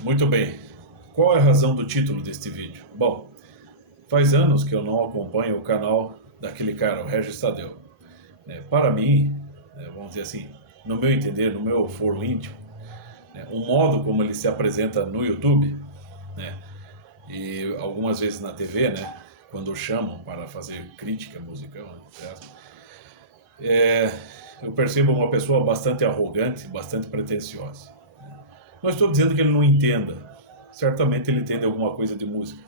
Muito bem. Qual é a razão do título deste vídeo? Bom, faz anos que eu não acompanho o canal daquele cara, o Regis Tadeu. Para mim, vamos dizer assim, no meu entender, no meu foro íntimo, o modo como ele se apresenta no YouTube, né, e algumas vezes na TV, né, quando chamam para fazer crítica musical, né, eu percebo uma pessoa bastante arrogante, bastante pretensiosa. Não estou dizendo que ele não entenda. Certamente ele entende alguma coisa de música.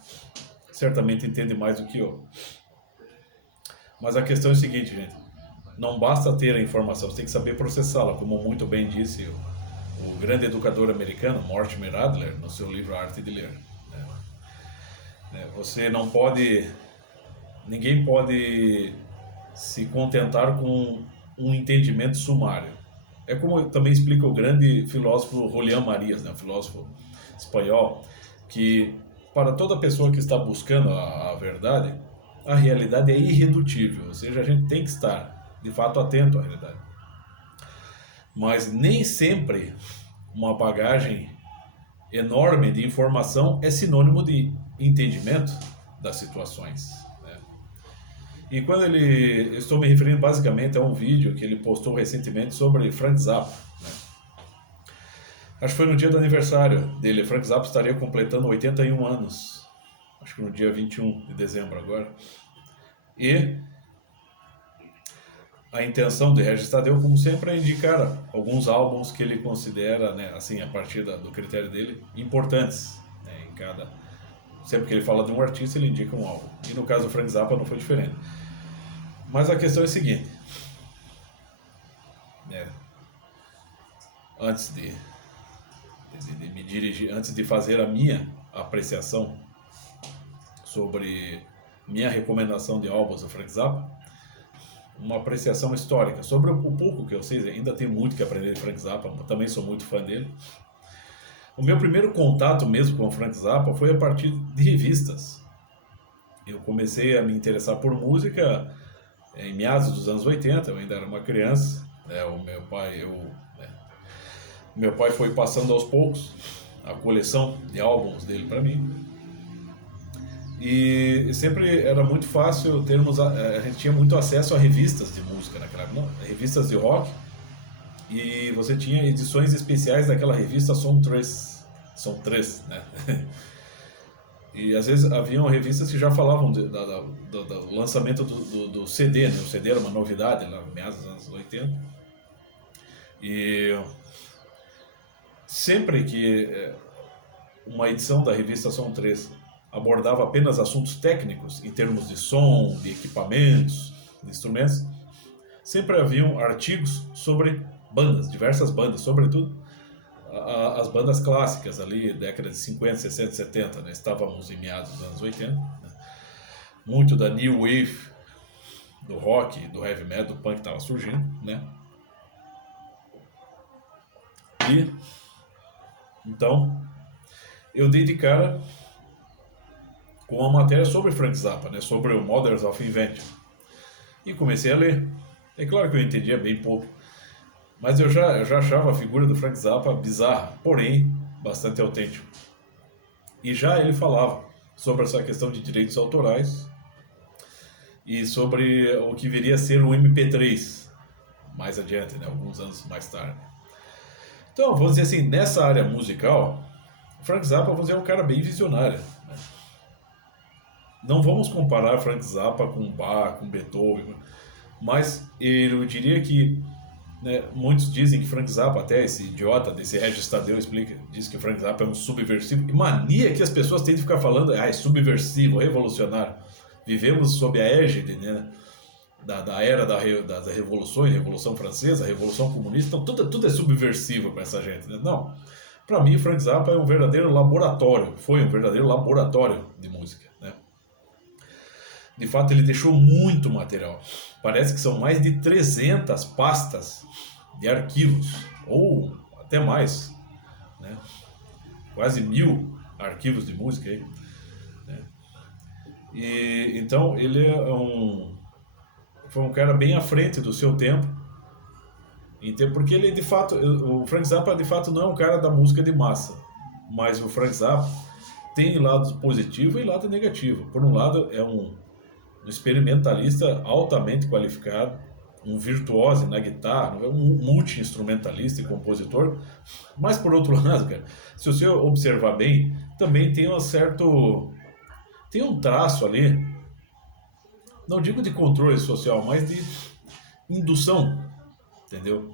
Certamente entende mais do que eu. Mas a questão é a seguinte, gente. Não basta ter a informação, você tem que saber processá-la, como muito bem disse o grande educador americano, Mortimer Adler, no seu livro A Arte de Ler. Você não pode... Ninguém pode se contentar com um entendimento sumário. É como também explica o grande filósofo Julián Marías, né, um filósofo espanhol, que para toda pessoa que está buscando a verdade, a realidade é irredutível, ou seja, a gente tem que estar de fato atento à realidade. Mas nem sempre uma bagagem enorme de informação é sinônimo de entendimento das situações. E quando ele... Estou me referindo basicamente a um vídeo que ele postou recentemente sobre Frank Zappa. Acho que foi no dia do aniversário dele. Frank Zappa estaria completando 81 anos. Acho que no dia 21 de dezembro agora. E a intenção de Regis Tadeu, como sempre, é indicar alguns álbuns que ele considera, né, assim, a partir do critério dele, importantes, né, em cada... Sempre que ele fala de um artista, ele indica um álbum. E no caso do Frank Zappa não foi diferente. Mas a questão é a seguinte, né, antes de me dirigir, antes de fazer a minha apreciação sobre minha recomendação de álbuns do Frank Zappa, uma apreciação histórica sobre o pouco que eu sei, ainda tenho muito que aprender de Frank Zappa, também sou muito fã dele. O meu primeiro contato mesmo com o Frank Zappa foi a partir de revistas. Eu comecei a me interessar por música em meados dos anos 80, eu ainda era uma criança, né, meu pai foi passando aos poucos a coleção de álbuns dele para mim. E sempre era muito fácil termos... A gente tinha muito acesso a revistas de música naquela época, revistas de rock. E você tinha edições especiais daquela revista Som 3. Som 3, né? E às vezes haviam revistas que já falavam do lançamento do CD, né? O CD era uma novidade lá, meados dos anos 80. E sempre que uma edição da revista Som 3 abordava apenas assuntos técnicos, em termos de som, de equipamentos, de instrumentos, sempre haviam artigos sobre bandas, diversas bandas, sobretudo as bandas clássicas ali, décadas de 50, 60, 70, né? Estávamos em meados dos anos 80, né? Muito da New Wave, do rock, do heavy metal, do punk estava surgindo, né? E então eu dei de cara com uma matéria sobre Frank Zappa, né? Sobre o Mothers of Invention, e comecei a ler. É claro que eu entendia bem pouco, mas eu já achava a figura do Frank Zappa bizarra, porém bastante autêntico. E já ele falava sobre essa questão de direitos autorais e sobre o que viria a ser o MP3 mais adiante, né, alguns anos mais tarde. Então, vamos dizer assim, nessa área musical, Frank Zappa, vamos dizer, é um cara bem visionário, né? Não vamos comparar Frank Zappa com Bach, com Beethoven, mas eu diria que, né, muitos dizem que Frank Zappa, até esse idiota desse Regis Tadeu diz que Frank Zappa é um subversivo. E mania que as pessoas têm de ficar falando, é subversivo, revolucionário. Vivemos sob a égide, né, da era das revoluções, Revolução Francesa, Revolução Comunista, então tudo é subversivo para essa gente, né? Não. Para mim, Frank Zappa é um verdadeiro laboratório, foi um verdadeiro laboratório de música, né? De fato, ele deixou muito material. Parece que são mais de 300 pastas de arquivos, ou até mais, né? Quase 1000 arquivos de música aí, né? E então ele foi um cara bem à frente do seu tempo, porque ele de fato, o Frank Zappa de fato não é um cara da música de massa, Mas o Frank Zappa tem lado positivo e lado negativo. Por um lado, é um experimentalista altamente qualificado, um virtuoso na guitarra, um multi-instrumentalista e compositor. Mas, por outro lado, cara, se você observar bem, também tem um certo... Tem um traço ali, não digo de controle social, mas de indução, entendeu?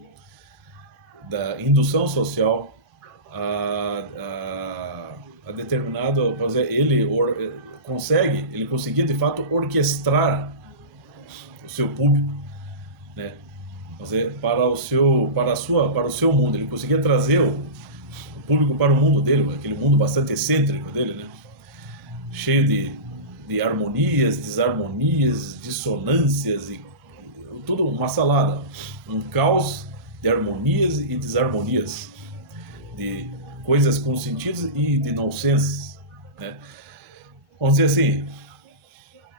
Da indução social a determinado, vamos dizer, ele conseguia de fato orquestrar o seu público, né? Vamos dizer, para o seu mundo. Ele conseguia trazer o público para o mundo dele, aquele mundo bastante excêntrico dele, né? Cheio de harmonias, desarmonias, dissonâncias e tudo uma salada, um caos de harmonias e desarmonias, de coisas com sentidos e de nonsense, né? Vamos dizer assim,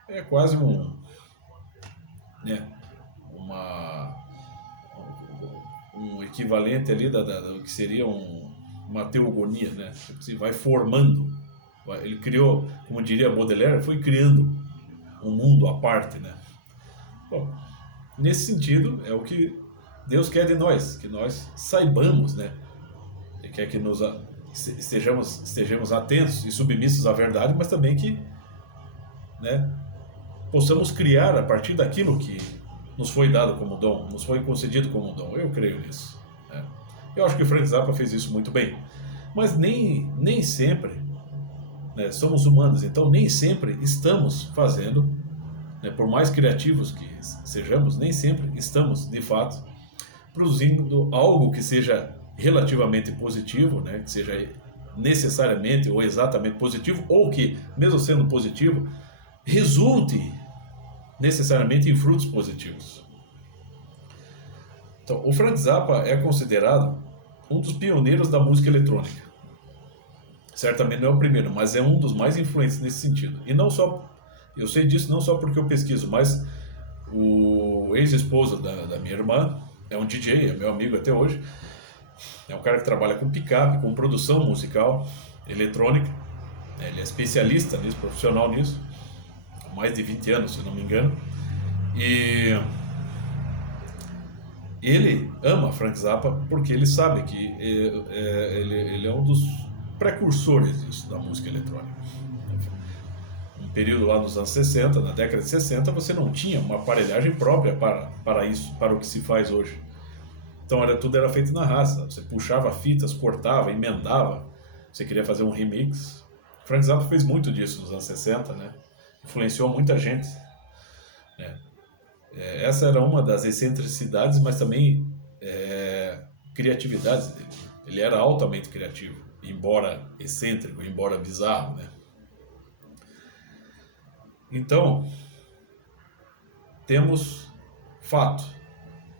é quase né, um equivalente ali do que seria uma teogonia, né? Você vai formando, ele criou, como diria Baudelaire, foi criando um mundo à parte, né? Bom, nesse sentido é o que Deus quer de nós, que nós saibamos, né? Ele quer que estejamos atentos e submissos à verdade, mas também que, né, possamos criar a partir daquilo que nos foi dado como dom, nos foi concedido como dom. Eu creio nisso, né? Eu acho que o Frank Zappa fez isso muito bem, mas nem sempre, né, somos humanos, então nem sempre estamos fazendo, né, por mais criativos que sejamos, nem sempre estamos, de fato, produzindo algo que seja relativamente positivo, né, que seja necessariamente ou exatamente positivo, ou que, mesmo sendo positivo, resulte necessariamente em frutos positivos. Então, o Frank Zappa é considerado um dos pioneiros da música eletrônica. Certamente não é o primeiro, mas é um dos mais influentes nesse sentido. E não só, eu sei disso não só porque eu pesquiso, mas o ex-esposo da minha irmã é um DJ, é meu amigo até hoje. É um cara que trabalha com picape, com produção musical eletrônica. Ele é especialista nisso, profissional nisso, há mais de 20 anos, se não me engano. E ele ama Frank Zappa porque ele sabe que ele é um dos precursores disso, da música eletrônica. Um período lá nos anos 60, na década de 60, você não tinha uma aparelhagem própria para isso, para o que se faz hoje. Então tudo era feito na raça. Você puxava fitas, cortava, emendava. Você queria fazer um remix. Frank Zappa fez muito disso nos anos 60, né? Influenciou muita gente, né? Essa era uma das excentricidades, mas também criatividades dele. Ele era altamente criativo, embora excêntrico, embora bizarro, né? Então, temos fato.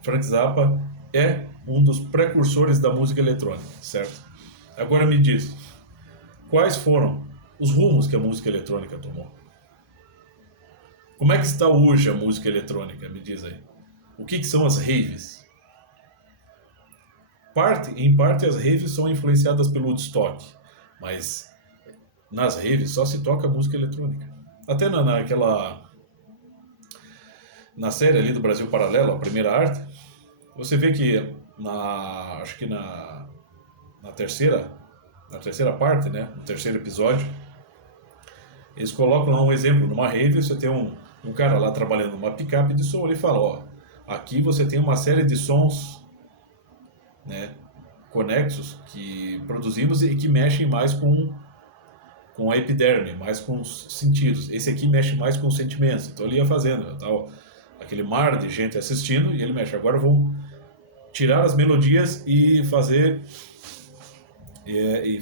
Frank Zappa é um dos precursores da música eletrônica, certo? Agora me diz, quais foram os rumos que a música eletrônica tomou? Como é que está hoje a música eletrônica? Me diz aí. O que são as raves? Em parte as raves são influenciadas pelo Woodstock, mas nas raves só se toca música eletrônica. Até na série ali do Brasil Paralelo, a Primeira Arte, você vê que acho que na terceira parte, né, no terceiro episódio, eles colocam lá um exemplo, numa rave você tem um cara lá trabalhando numa picape de som, ele fala, ó, aqui você tem uma série de sons, né, conexos que produzimos e que mexem mais com a epiderme, mais com os sentidos. Esse aqui mexe mais com os sentimentos. Então ele ia fazendo, tal, aquele mar de gente assistindo e ele mexe. Agora eu vou tirar as melodias e fazer e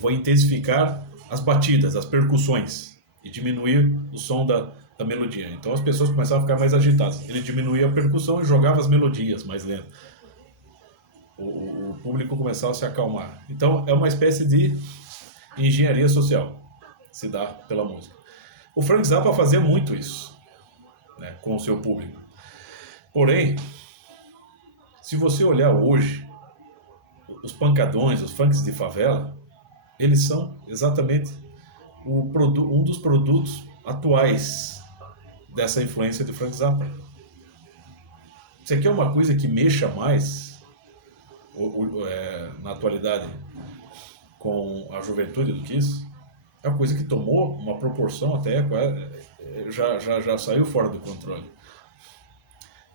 vou intensificar as batidas, as percussões e diminuir o som da melodia. Então as pessoas começavam a ficar mais agitadas. Ele diminuía a percussão e jogava as melodias mais lentas. O público começava a se acalmar. Então é uma espécie de engenharia social, se dá pela música. O Frank Zappa fazia muito isso, né, com o seu público. Porém, se você olhar hoje, os pancadões, os funks de favela, eles são exatamente um dos produtos atuais dessa influência de Frank Zappa. Você quer uma coisa que mexa mais na atualidade com a juventude do que isso? É uma coisa que tomou uma proporção até já saiu fora do controle.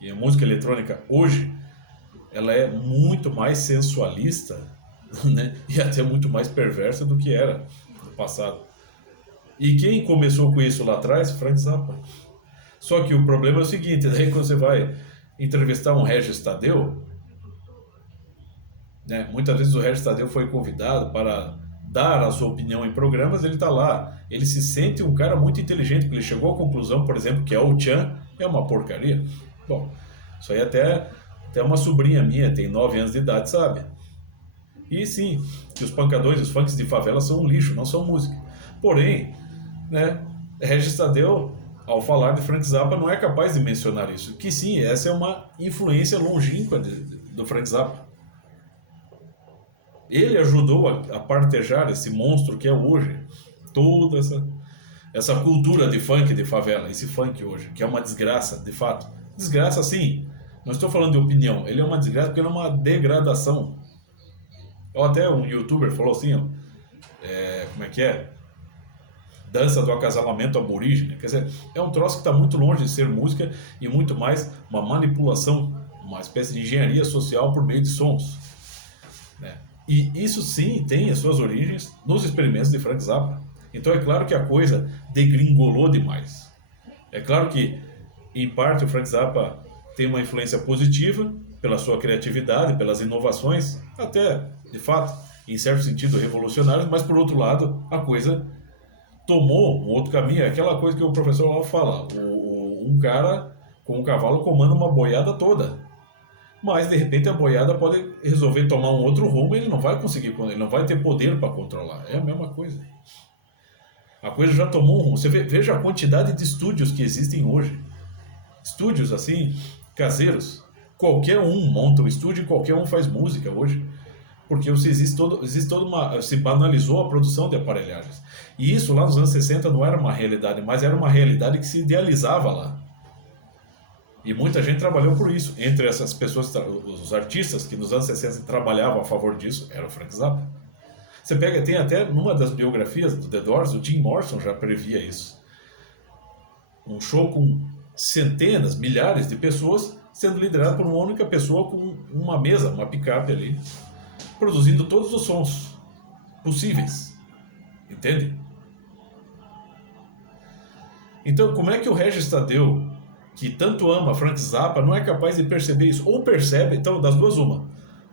E a música eletrônica hoje, ela é muito mais sensualista, né? E até muito mais perversa do que era no passado. E quem começou com isso lá atrás? Frank Zappa. Só que o problema é o seguinte, daí quando você vai entrevistar um Regis Tadeu, né? Muitas vezes o Regis Tadeu foi convidado para dar a sua opinião em programas, ele está lá, ele se sente um cara muito inteligente, porque ele chegou à conclusão, por exemplo, que o Chan é uma porcaria. Bom, isso aí até uma sobrinha minha, tem 9 anos de idade, sabe? E sim, que os pancadões, os funks de favela são um lixo, não são música. Porém, né, Regis Tadeu, ao falar de Frank Zappa, não é capaz de mencionar isso. Que sim, essa é uma influência longínqua do Frank Zappa. Ele ajudou a partejar esse monstro que é hoje. Toda essa cultura de funk de favela, esse funk hoje, que é uma desgraça, de fato. Desgraça, sim. Não estou falando de opinião. Ele é uma desgraça porque ele é uma degradação. Ou até um youtuber falou assim, ó, como é que é? Dança do acasalamento aborígene. Quer dizer, é um troço que está muito longe de ser música e muito mais uma manipulação, uma espécie de engenharia social por meio de sons, né? E isso sim tem as suas origens nos experimentos de Frank Zappa. Então é claro que a coisa degringolou demais. É claro que, em parte, o Frank Zappa tem uma influência positiva pela sua criatividade, pelas inovações, até, de fato, em certo sentido, revolucionárias, mas, por outro lado, a coisa tomou um outro caminho. É aquela coisa que o professor lá fala, um cara com um cavalo comanda uma boiada toda. Mas, de repente, a boiada pode resolver tomar um outro rumo e ele não vai conseguir, ele não vai ter poder para controlar. É a mesma coisa. A coisa já tomou um rumo. Você veja a quantidade de estúdios que existem hoje. Estúdios, assim, caseiros. Qualquer um monta um estúdio e qualquer um faz música hoje. Porque existe toda uma... Se banalizou a produção de aparelhagens. E isso, lá nos anos 60, não era uma realidade, mas era uma realidade que se idealizava lá. E muita gente trabalhou por isso. Entre essas pessoas, os artistas que nos anos 60 trabalhavam a favor disso, era o Frank Zappa. Você pega, tem até numa das biografias do The Doors, o Jim Morrison já previa isso. Um show com centenas, milhares de pessoas sendo liderado por uma única pessoa com uma mesa, uma picape ali, produzindo todos os sons possíveis. Entende? Então, como é que o Regis Tadeu, que tanto ama Frank Zappa, não é capaz de perceber isso? Ou percebe, então das duas uma.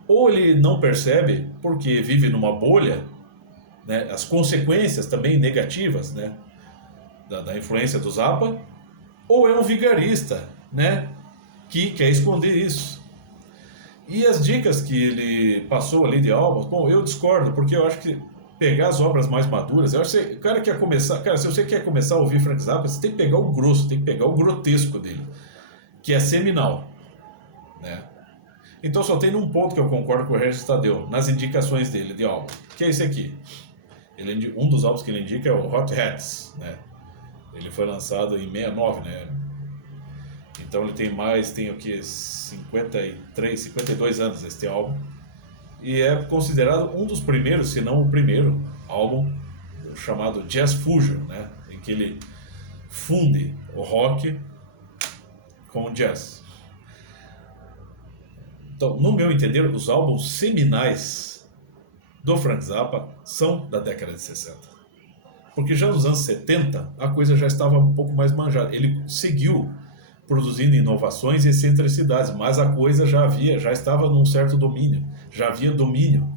Ou ele não percebe porque vive numa bolha, né, as consequências também negativas, né, da influência do Zappa, ou é um vigarista, né, que quer esconder isso. E as dicas que ele passou ali de álbuns, bom, eu discordo, porque eu acho que pegar as obras mais maduras, eu acho que o cara quer começar, cara, se você quer começar a ouvir Frank Zappa, você tem que pegar o grosso, tem que pegar o grotesco dele, que é seminal, né? Então só tem um ponto que eu concordo com o Regis Tadeu, nas indicações dele de álbum, que é esse aqui. Um dos álbuns que ele indica é o Hot Hats, né? Ele foi lançado em 69, né? Então ele tem o que, 53, 52 anos este álbum. E é considerado um dos primeiros, se não o primeiro álbum chamado Jazz Fusion, né? Em que ele funde o rock com o jazz. Então, no meu entender, os álbuns seminais do Frank Zappa são da década de 60. Porque já nos anos 70 a coisa já estava um pouco mais manjada. Ele seguiu produzindo inovações e excentricidades, mas a coisa já estava num certo domínio. Já havia domínio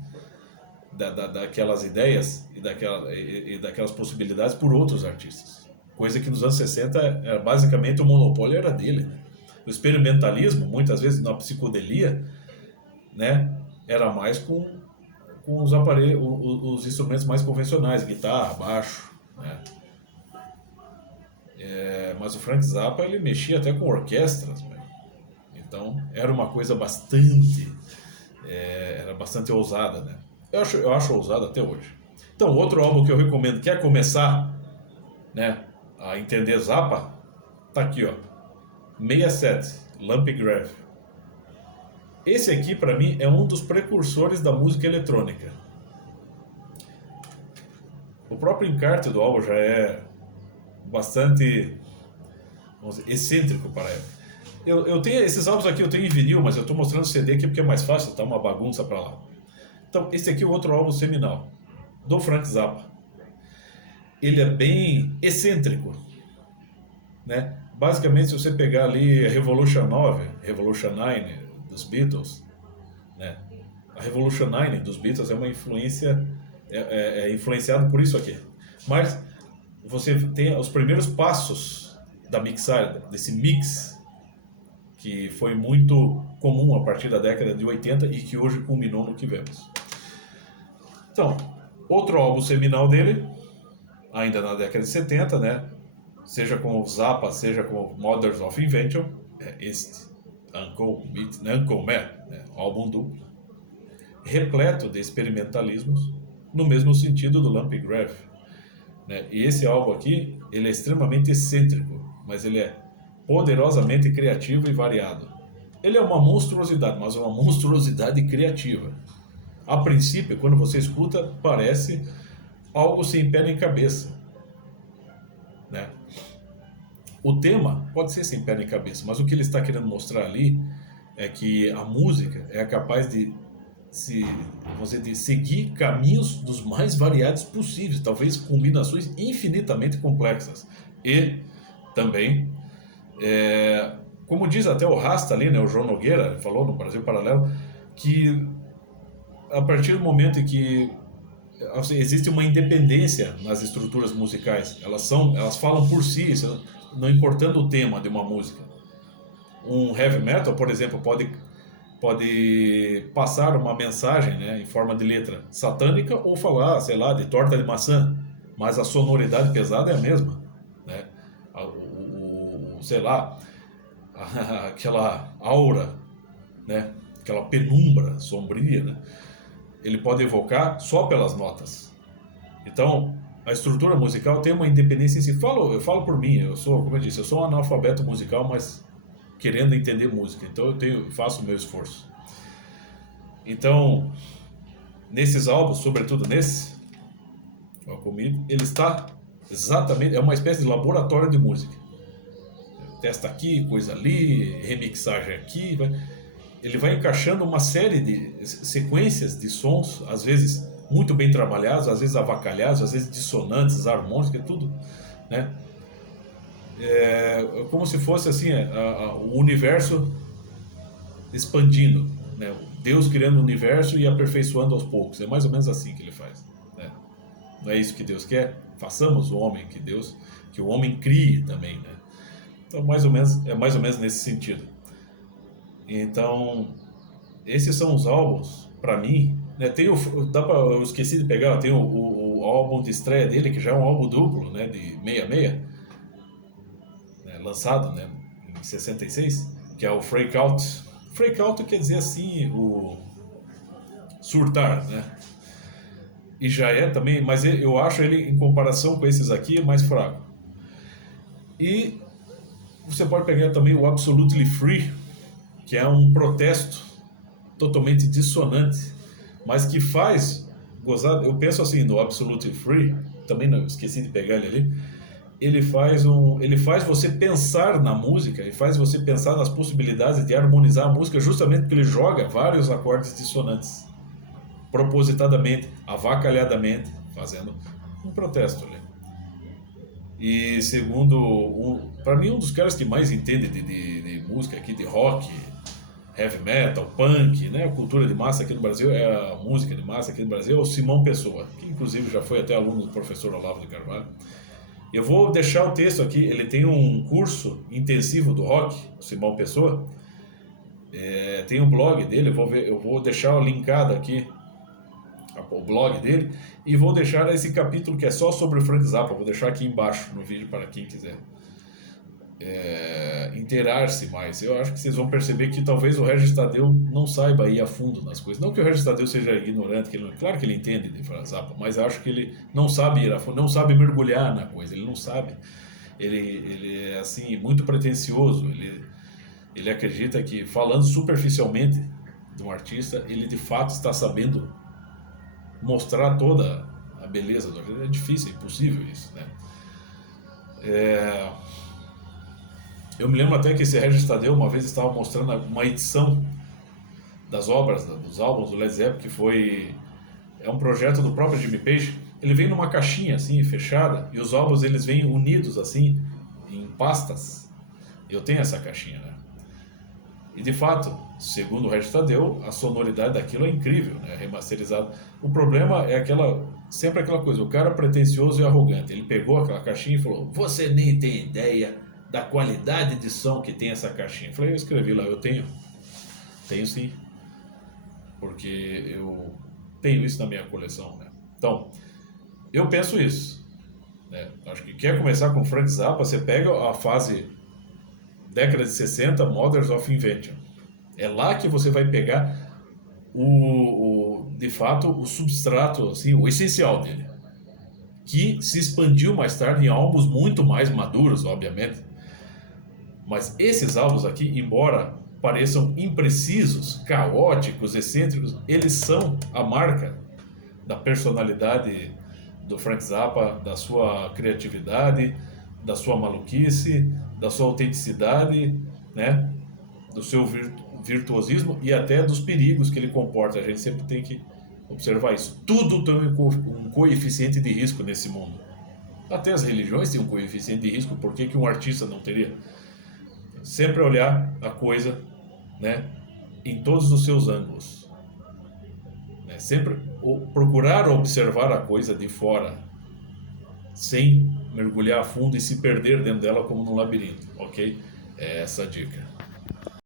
daquelas ideias e daquelas possibilidades por outros artistas. Coisa que nos anos 60, basicamente, o monopólio era dele, né? O experimentalismo, muitas vezes na psicodelia, né, era mais com os aparelhos, os instrumentos mais convencionais, guitarra, baixo, né? Mas o Frank Zappa, ele mexia até com orquestras, né? Então era uma coisa bastante Era bastante ousada, né? Eu acho ousada até hoje. Então, outro álbum que eu recomendo, quer começar, né, a entender Zappa, tá aqui, ó, 67, Lamp Grave. Esse aqui, para mim, é um dos precursores da música eletrônica. O próprio encarte do álbum já é bastante, vamos dizer, excêntrico para a época. Eu tenho esses álbuns aqui, eu tenho em vinil, mas eu estou mostrando CD aqui porque é mais fácil, tá uma bagunça para lá. Então, esse aqui é outro álbum seminal, do Frank Zappa. Ele é bem excêntrico, né? Basicamente, se você pegar ali a Revolution 9, Revolution 9 dos Beatles, né? A Revolution 9 dos Beatles é uma influência, é influenciado por isso aqui. Mas você tem os primeiros passos da mixagem, desse mix, que foi muito comum a partir da década de 80 e que hoje culminou no que vemos. Então, outro álbum seminal dele, ainda na década de 70, né? Seja com o Zappa, seja com o Mothers of Invention, este Uncle Man, né? Álbum duplo, repleto de experimentalismos, no mesmo sentido do Lamp Grave, né? E esse álbum aqui, ele é extremamente excêntrico, mas ele é poderosamente criativo e variado. Ele é uma monstruosidade, mas uma monstruosidade criativa. A princípio, quando você escuta, parece algo sem pé nem cabeça, né? O tema pode ser sem pé nem cabeça, mas o que ele está querendo mostrar ali é que a música é capaz de de seguir caminhos dos mais variados possíveis, talvez combinações infinitamente complexas. E também, como diz até o Rasta ali, né, o João Nogueira falou no Brasil Paralelo, que a partir do momento em que existe uma independência nas estruturas musicais, elas falam por si, não importando o tema de uma música. Um heavy metal, por exemplo, pode passar uma mensagem, né, em forma de letra satânica ou falar, sei lá, de torta de maçã, mas a sonoridade pesada é a mesma, né? Sei lá, aquela aura, né, aquela penumbra sombria, né, ele pode evocar só pelas notas. Então, a estrutura musical tem uma independência em si. Eu falo por mim, como eu disse, eu sou um analfabeto musical, mas querendo entender música, então faço o meu esforço. Então, nesses álbuns, sobretudo nesse, ele está exatamente, é uma espécie de laboratório de música. Testa aqui, coisa ali, remixagem aqui, ele vai encaixando uma série de sequências de sons, às vezes muito bem trabalhados, às vezes avacalhados, às vezes dissonantes, harmônicos, tudo, né? Como se fosse assim, o universo expandindo, né? Deus criando o universo e aperfeiçoando aos poucos. É mais ou menos assim que ele faz, né? Não é isso que Deus quer? Façamos o homem, que o homem crie também, né? Então, é mais ou menos nesse sentido. Então, esses são os álbuns, para mim, né? Eu esqueci de pegar, tem o álbum de estreia dele, que já é um álbum duplo, né, de 66, né, lançado, né, em 66, que é o Freak Out. Freak Out quer dizer assim, o surtar, né? E já é também, mas eu acho ele, em comparação com esses aqui, mais fraco. E você pode pegar também o Absolutely Free, que é um protesto totalmente dissonante, mas que faz gozar. Eu penso assim, no Absolutely Free, também não esqueci de pegar ele ali. Ele faz você pensar na música e faz você pensar nas possibilidades de harmonizar a música, justamente porque ele joga vários acordes dissonantes, propositadamente, avacalhadamente, fazendo um protesto ali. E segundo, para mim, um dos caras que mais entende de música aqui, de rock, heavy metal, punk, né, a cultura de massa aqui no Brasil, a música de massa aqui no Brasil, é o Simão Pessoa, que inclusive já foi até aluno do professor Olavo de Carvalho. Eu vou deixar o texto aqui, ele tem um curso intensivo do rock, o Simão Pessoa, tem um blog dele, eu vou deixar linkado aqui o blog dele, e vou deixar esse capítulo que é só sobre o Frank Zappa, vou deixar aqui embaixo no vídeo para quem quiser inteirar-se mais. Eu acho que vocês vão perceber que talvez o Regis Tadeu não saiba ir a fundo nas coisas. Não que o Regis Tadeu seja ignorante, claro que ele entende de Frank Zappa, mas eu acho que ele não sabe ir a fundo, não sabe mergulhar na coisa, ele não sabe. Ele é assim, muito pretensioso, ele acredita que, falando superficialmente de um artista, ele de fato está sabendo mostrar toda a beleza do artista. É difícil, é impossível isso, né? Eu me lembro até que esse Regis Tadeu uma vez estava mostrando uma edição das obras, dos álbuns do Led Zeppelin, que é um projeto do próprio Jimmy Page. Ele vem numa caixinha assim, fechada, e os álbuns eles vêm unidos assim, em pastas. Eu tenho essa caixinha, né? E de fato, segundo o Regis Tadeu, a sonoridade daquilo é incrível, né? Remasterizado. O problema é sempre aquela coisa, o cara pretensioso e arrogante. Ele pegou aquela caixinha e falou: "Você nem tem ideia da qualidade de som que tem essa caixinha". Eu falei: "Eu escrevi lá, eu tenho sim, porque eu tenho isso na minha coleção, né?". Então, eu penso isso, né? Acho que quer começar com Frank Zappa, você pega a fase década de 60, Mothers of Invention. É lá que você vai pegar de fato, o substrato, assim, o essencial dele, que se expandiu mais tarde em álbuns muito mais maduros, obviamente. Mas esses álbuns aqui, embora pareçam imprecisos, caóticos, excêntricos, eles são a marca da personalidade do Frank Zappa, da sua criatividade, da sua maluquice, da sua autenticidade, né? Do seu virtuosismo e até dos perigos que ele comporta. A gente sempre tem que observar isso. Tudo tem um coeficiente de risco nesse mundo. Até as religiões têm um coeficiente de risco. Por que um artista não teria? Sempre olhar a coisa, né, em todos os seus ângulos, né? Sempre procurar observar a coisa de fora, sem mergulhar a fundo e se perder dentro dela como num labirinto, ok? É essa a dica.